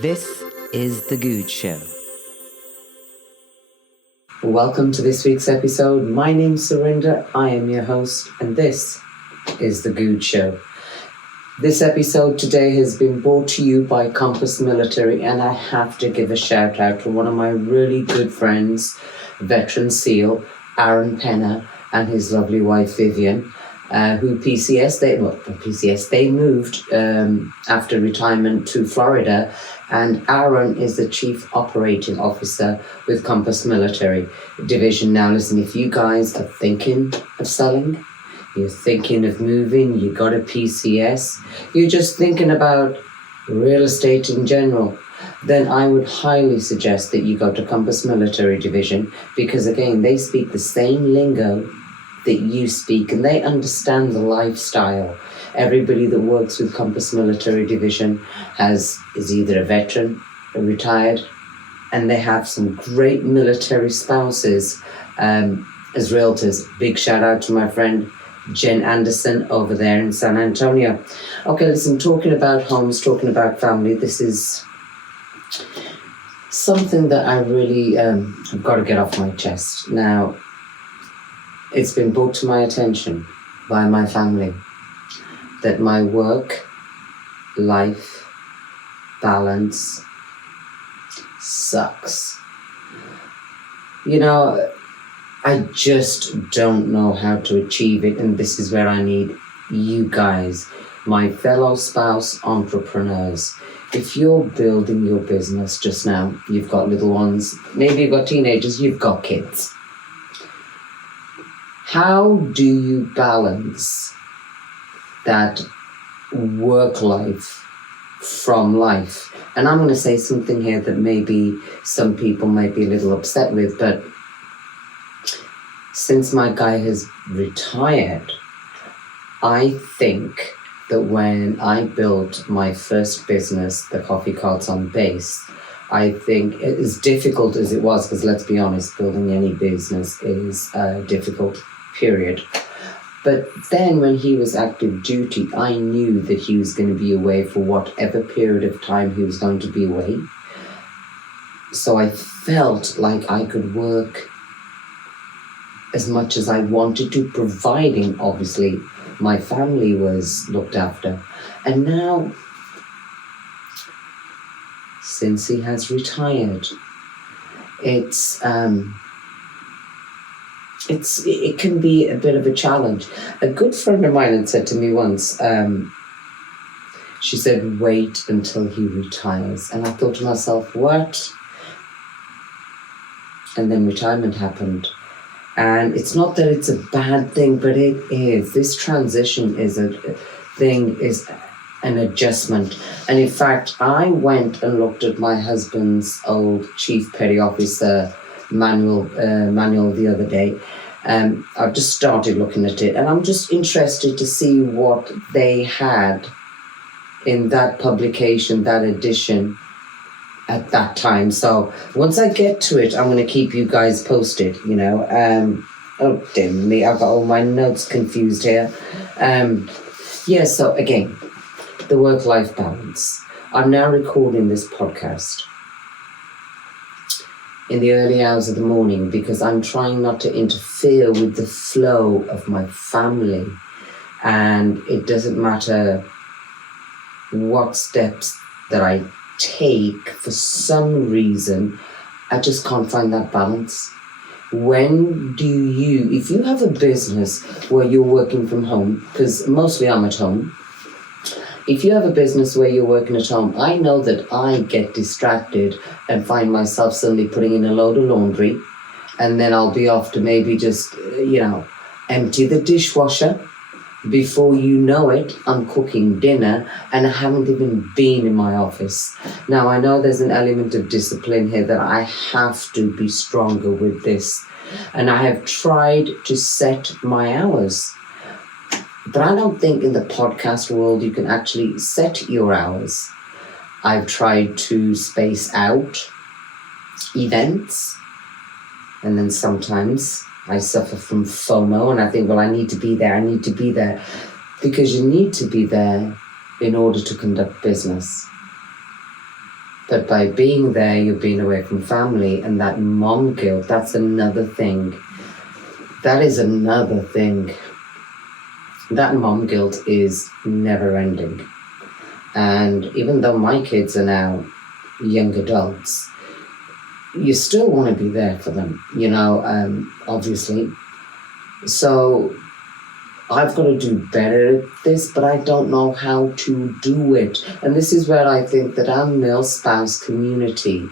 This is the Goode Show. Welcome to this week's episode. My name's Surinder, I am your host, and this is the Goode Show. This episode today has been brought to you by Compass Military, and I have to give a shout out to one of my really good friends, veteran SEAL, Aaron Penner, and his lovely wife Vivian, who they moved after retirement to Florida, and Aaron is the Chief Operating Officer with Compass Military Division. Now listen, if you guys are thinking of selling, you're thinking of moving, you got a PCS, you're just thinking about real estate in general, then I would highly suggest that you go to Compass Military Division, because again, they speak the same lingo that you speak, and they understand the lifestyle. Everybody that works with Compass Military Division is either a veteran, a retired, and they have some great military spouses as realtors. Big shout out to my friend Jen Anderson over there in San Antonio. Okay, listen, talking about homes, talking about family, this is something that I really have got to get off my chest. Now, it's been brought to my attention by my family that my work-life balance sucks. You know, I just don't know how to achieve it, and this is where I need you guys, my fellow spouse entrepreneurs. If you're building your business just now, you've got little ones, maybe you've got teenagers, you've got kids. How do you balance that work life from life? And I'm going to say something here that maybe some people might be a little upset with, but since my guy has retired, I think that when I built my first business, the Coffee Carts on Base, I think as difficult as it was, because let's be honest, building any business is difficult, period. But then when he was active duty, I knew that he was going to be away for whatever period of time he was going to be away. So I felt like I could work as much as I wanted to, providing obviously my family was looked after. And now, since he has retired, it can be a bit of a challenge. A good friend of mine had said to me once, she said, wait until he retires. And I thought to myself, what? And then retirement happened. And it's not that it's a bad thing, but it is. This transition is an adjustment. And in fact, I went and looked at my husband's old Chief Petty Officer manual the other day. I've just started looking at it, and I'm just interested to see what they had in that publication, that edition at that time. So once I get to it, I'm going to keep you guys posted, you know. Oh, dear me, I've got all my notes confused here. So again, the work-life balance. I'm now recording this podcast in the early hours of the morning because I'm trying not to interfere with the flow of my family. And it doesn't matter what steps that I take, for some reason, I just can't find that balance. When do you, if you have a business where you're working from home, because mostly I'm at home, if you have a business where you're working at home, I know that I get distracted and find myself suddenly putting in a load of laundry, and then I'll be off to maybe just, empty the dishwasher. Before you know it, I'm cooking dinner and I haven't even been in my office. Now, I know there's an element of discipline here that I have to be stronger with this. And I have tried to set my hours. But I don't think in the podcast world you can actually set your hours. I've tried to space out events, and then sometimes I suffer from FOMO, and I think, well, I need to be there, because you need to be there in order to conduct business. But by being there, you're being away from family, and that mom guilt, that's another thing. That is another thing. That mom guilt is never ending. And even though my kids are now young adults, you still want to be there for them, obviously. So I've got to do better at this, but I don't know how to do it. And this is where I think that our male spouse community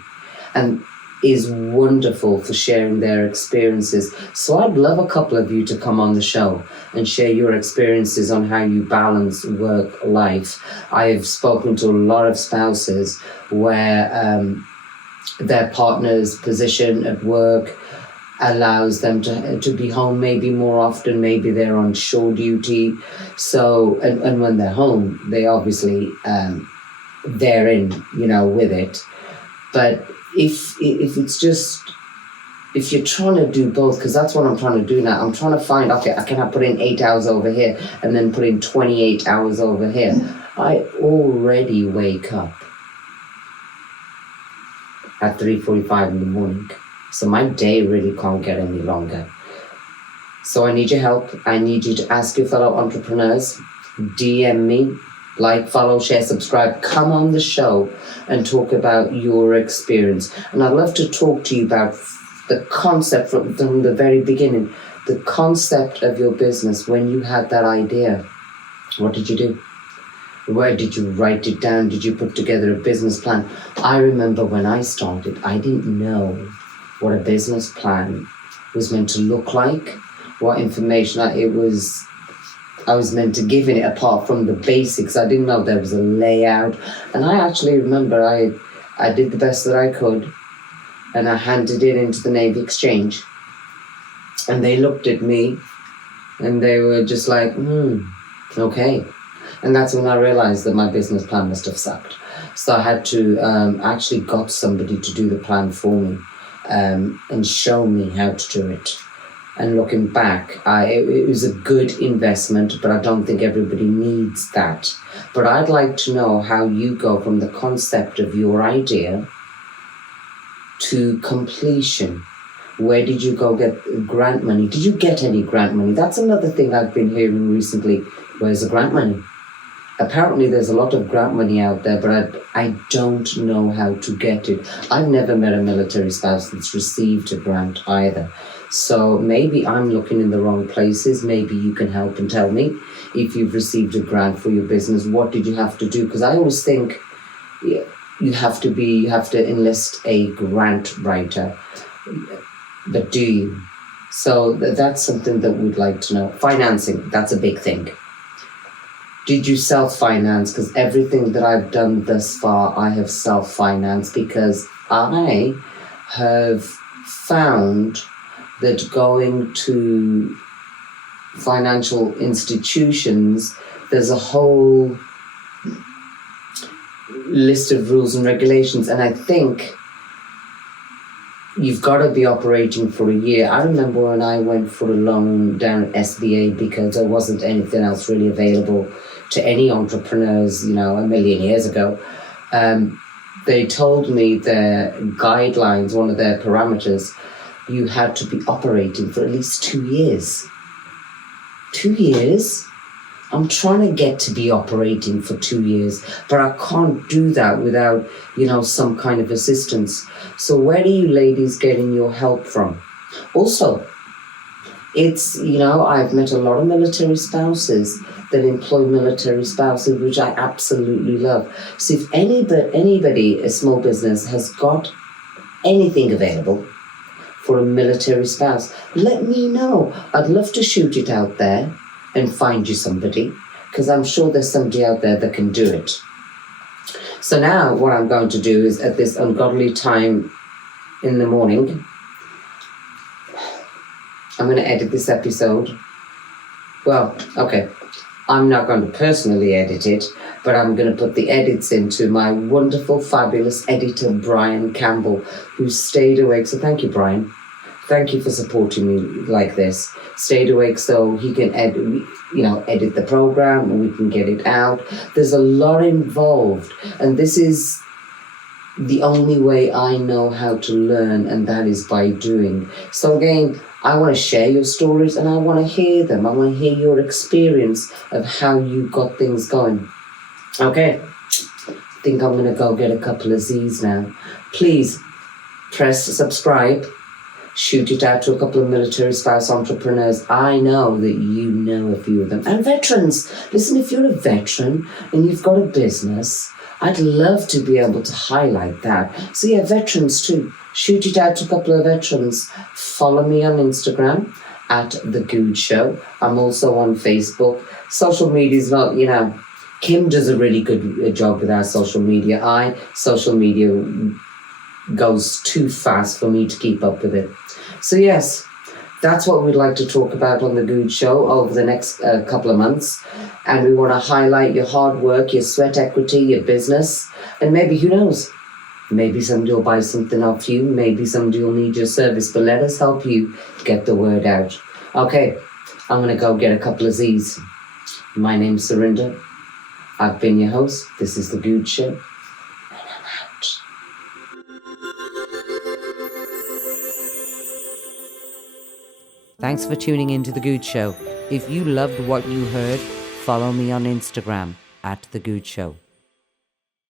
is wonderful for sharing their experiences. So I'd love a couple of you to come on the show and share your experiences on how you balance work life. I have spoken to a lot of spouses where their partner's position at work allows them to be home maybe more often. Maybe they're on shore duty. So, and when they're home, they obviously, they're in, with it. But if it's just, if you're trying to do both, because that's what I'm trying to do now. I'm trying to find, okay, can I put in 8 hours over here and then put in 28 hours over here? I already wake up at 3:45 in the morning. So my day really can't get any longer. So I need your help. I need you to ask your fellow entrepreneurs, DM me, like, follow, share, subscribe, come on the show and talk about your experience. And I'd love to talk to you about the concept from the very beginning, the concept of your business. When you had that idea, what did you do? Where did you write it down? Did you put together a business plan? I remember when I started, I didn't know what a business plan was meant to look like, what information I was meant to give in it apart from the basics. I didn't know there was a layout. And I actually remember I did the best that I could, and I handed it into the Navy Exchange. And they looked at me and they were just like, okay. And that's when I realized that my business plan must have sucked. So I had to actually got somebody to do the plan for me and show me how to do it. And looking back, it was a good investment, but I don't think everybody needs that. But I'd like to know how you go from the concept of your idea to completion. Where did you go get grant money? Did you get any grant money? That's another thing I've been hearing recently. Where's the grant money? Apparently there's a lot of grant money out there, but I don't know how to get it. I've never met a military spouse that's received a grant either. So maybe I'm looking in the wrong places. Maybe you can help and tell me if you've received a grant for your business. What did you have to do? Because I always think you have to enlist a grant writer. But do you? So that's something that we'd like to know. Financing, that's a big thing. Did you self-finance? Because everything that I've done thus far, I have self-financed, because I have found that going to financial institutions, there's a whole list of rules and regulations, and I think you've got to be operating for a year. I remember when I went for a loan down at SBA, because there wasn't anything else really available to any entrepreneurs, a million years ago. They told me their guidelines, one of their parameters, you had to be operating for at least 2 years. 2 years? I'm trying to get to be operating for 2 years, but I can't do that without, some kind of assistance. So where are you ladies getting your help from? Also, it's, I've met a lot of military spouses that employ military spouses, which I absolutely love. So if anybody, a small business, has got anything available for a military spouse, let me know. I'd love to shoot it out there and find you somebody, because I'm sure there's somebody out there that can do it. So now what I'm going to do is, at this ungodly time in the morning, I'm going to edit this episode. Well, okay, I'm not going to personally edit it, but I'm going to put the edits into my wonderful, fabulous editor, Brian Campbell, who stayed awake. So thank you, Brian. Thank you for supporting me like this. Stayed awake so he can edit the program and we can get it out. There's a lot involved, and this is the only way I know how to learn, and that is by doing. So again, I want to share your stories and I want to hear them. I want to hear your experience of how you got things going. Okay, I think I'm going to go get a couple of Z's now. Please press subscribe. Shoot it out to a couple of military spouse entrepreneurs. I know that you know a few of them. And veterans. Listen, if you're a veteran and you've got a business, I'd love to be able to highlight that. So yeah, veterans too. Shoot it out to a couple of veterans. Follow me on Instagram at The Goode Show. I'm also on Facebook. Social media is not, Kim does a really good job with our social media. Social media goes too fast for me to keep up with it. So yes, that's what we'd like to talk about on the Goode Show over the next couple of months. And we want to highlight your hard work, your sweat equity, your business. And maybe, who knows, maybe somebody will buy something off you. Maybe somebody will need your service. But let us help you get the word out. Okay, I'm going to go get a couple of Z's. My name's Surinder. I've been your host. This is the Goode Show. And I'm out. Thanks for tuning in to The Goode Show. If you loved what you heard, follow me on Instagram at The Goode Show.